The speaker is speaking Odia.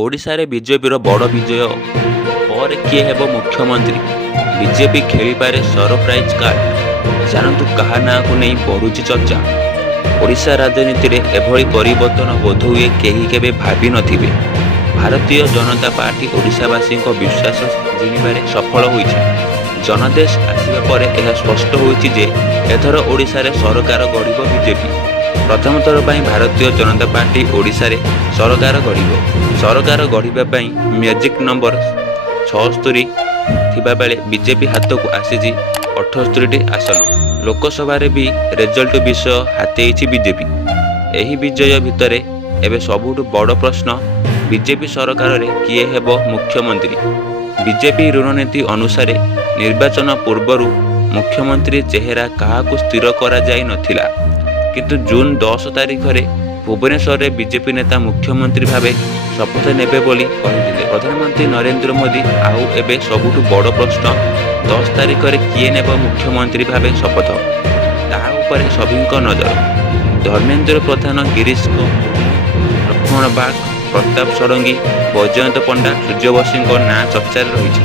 ଓଡ଼ିଶାରେ ବିଜେପିର ବଡ଼ ବିଜୟ ପରେ କିଏ ହେବ ମୁଖ୍ୟମନ୍ତ୍ରୀ? ବିଜେପି ଖେଳିପାରେ ସରପ୍ରାଇଜ୍ କାର୍ଡ, ଜାଣନ୍ତୁ କାହା ନାଁକୁ ନେଇ ବଢ଼ୁଛି ଚର୍ଚ୍ଚା। ଓଡ଼ିଶା ରାଜନୀତିରେ ଏଭଳି ପରିବର୍ତ୍ତନ ବୋଧହୁଏ କେହି କେବେ ଭାବିନଥିବେ। ଭାରତୀୟ ଜନତା ପାର୍ଟି ଓଡ଼ିଶାବାସୀଙ୍କ ବିଶ୍ୱାସ ଜିଣିବାରେ ସଫଳ ହୋଇଛି। ଜନାଦେଶ ଆସିବା ପରେ ଏହା ସ୍ପଷ୍ଟ ହୋଇଛି ଯେ ଏଥର ଓଡ଼ିଶାରେ ସରକାର ଗଢ଼ିବ ବିଜେପି। ପ୍ରଥମ ଥର ପାଇଁ ଭାରତୀୟ ଜନତା ପାର୍ଟି ଓଡ଼ିଶାରେ ସରକାର ଗଢ଼ିବ। ସରକାର ଗଢ଼ିବା ପାଇଁ ମ୍ୟାଜିକ୍ ନମ୍ବର 76 ଥିବାବେଳେ ବିଜେପି ହାତକୁ ଆସିଛି 78ଟି ଆସନ। ଲୋକସଭାରେ ବି ରେଜଲ୍ଟ ବିଷୟ ହାତେଇଛି ବିଜେପି। ଏହି ବିଜୟ ଭିତରେ ଏବେ ସବୁଠୁ ବଡ଼ ପ୍ରଶ୍ନ, ବିଜେପି ସରକାରରେ କିଏ ହେବ ମୁଖ୍ୟମନ୍ତ୍ରୀ? ବିଜେପି ରଣନୀତି ଅନୁସାରେ ନିର୍ବାଚନ ପୂର୍ବରୁ ମୁଖ୍ୟମନ୍ତ୍ରୀ ଚେହେରା କାହାକୁ ସ୍ଥିର କରାଯାଇ ନଥିଲା। କିନ୍ତୁ ଜୁନ୍ 10 ତାରିଖରେ ଭୁବନେଶ୍ୱରରେ ବିଜେପି ନେତା ମୁଖ୍ୟମନ୍ତ୍ରୀ ଭାବେ ଶପଥ ନେବେ ବୋଲି କହିଥିଲେ ପ୍ରଧାନମନ୍ତ୍ରୀ ନରେନ୍ଦ୍ର ମୋଦି। ଆଉ ଏବେ ସବୁଠୁ ବଡ଼ ପ୍ରଶ୍ନ, 10 ତାରିଖରେ କିଏ ନେବ ମୁଖ୍ୟମନ୍ତ୍ରୀ ଭାବେ ଶପଥ? ତାହା ଉପରେ ସଭିଙ୍କ ନଜର। ଧର୍ମେନ୍ଦ୍ର ପ୍ରଧାନ, ଗିରୀଶ ମୁର୍ମୁ, ଲକ୍ଷ୍ମଣ ବାଗ, ପ୍ରତାପ ଷଡ଼ଙ୍ଗୀ, ବୈଜୟନ୍ତ ପଣ୍ଡା, ସୂର୍ଯ୍ୟବଂଶୀଙ୍କ ନାଁ ଚର୍ଚ୍ଚାରେ ରହିଛି।